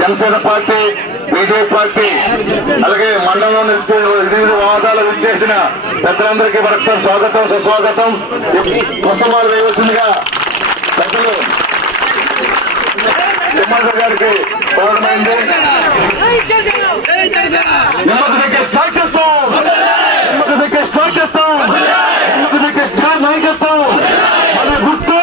Janasena party, BJP party, అలాగే మండలంలో వివిధ వాదాలు విచ్చేసిన పెద్దలందరికీ మరొకసారి స్వాగతం, సుస్వాగతం. పుస్తకాలు వేయవలసిందిగా పెద్దలు తిమ్మయ్య గారికి కోరడమైంది. స్టార్ నాయకత్వం, మన గుర్తు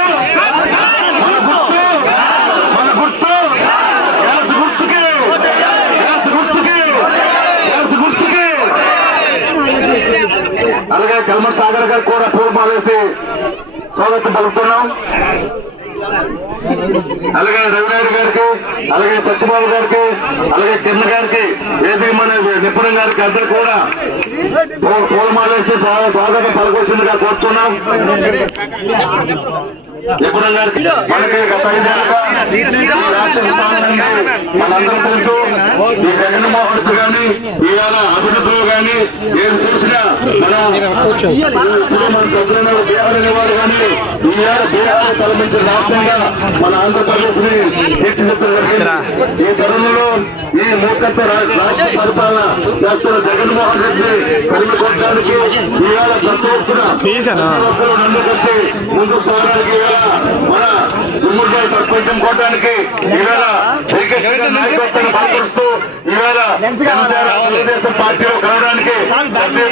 అలాగే కల్మ సాగర్ గారు కూడా పూర్వమాలేసి స్వాగతం పలుకుతున్నాం. అలాగే రవినాయుడు గారికి, అలాగే సత్యబాబు గారికి, అలాగే కిన్న గారికి, ఏదీమన నిపుణం గారికి అందరూ కూడా పూలమాలేసి స్వాగతం పలకొచ్చిందిగా కోరుతున్నాం. నిపుణం గారికి మనకి గత 5 ఏళ్ళుగా రాష్ట్ర స్థానాన్ని మనందరం తెలుసు. ఈ జగన్మోహన్ రెడ్డి గాని ఇవాళ అభివృద్ధిలో గాని ఏం చూసినా మన దగ్గర బీహార్ వారు కానీ ఈవేళ బీహార్ తలమించిన రాష్ట్రంగా మన ఆంధ్రప్రదేశ్ ని తీర్చిదిద్దడం జరిగింది. ఈ తరుణంలో ఈ మూకత్వ రాష్ట్ర పరిపాలన చేస్తున్న జగన్మోహన్ రెడ్డి కలిగి కొట్టడానికి ఈవేళ ప్రతి ఒక్కరు నన్ను కట్టి ముందుకు సాగడానికి మన గుమ్మడికాయ సర్పంచం కోవడానికి ఈవేళ నాయకత్వాన్ని బలపరుస్తూ ఈవేళ తెలుగుదేశం పార్టీలో కలవడానికి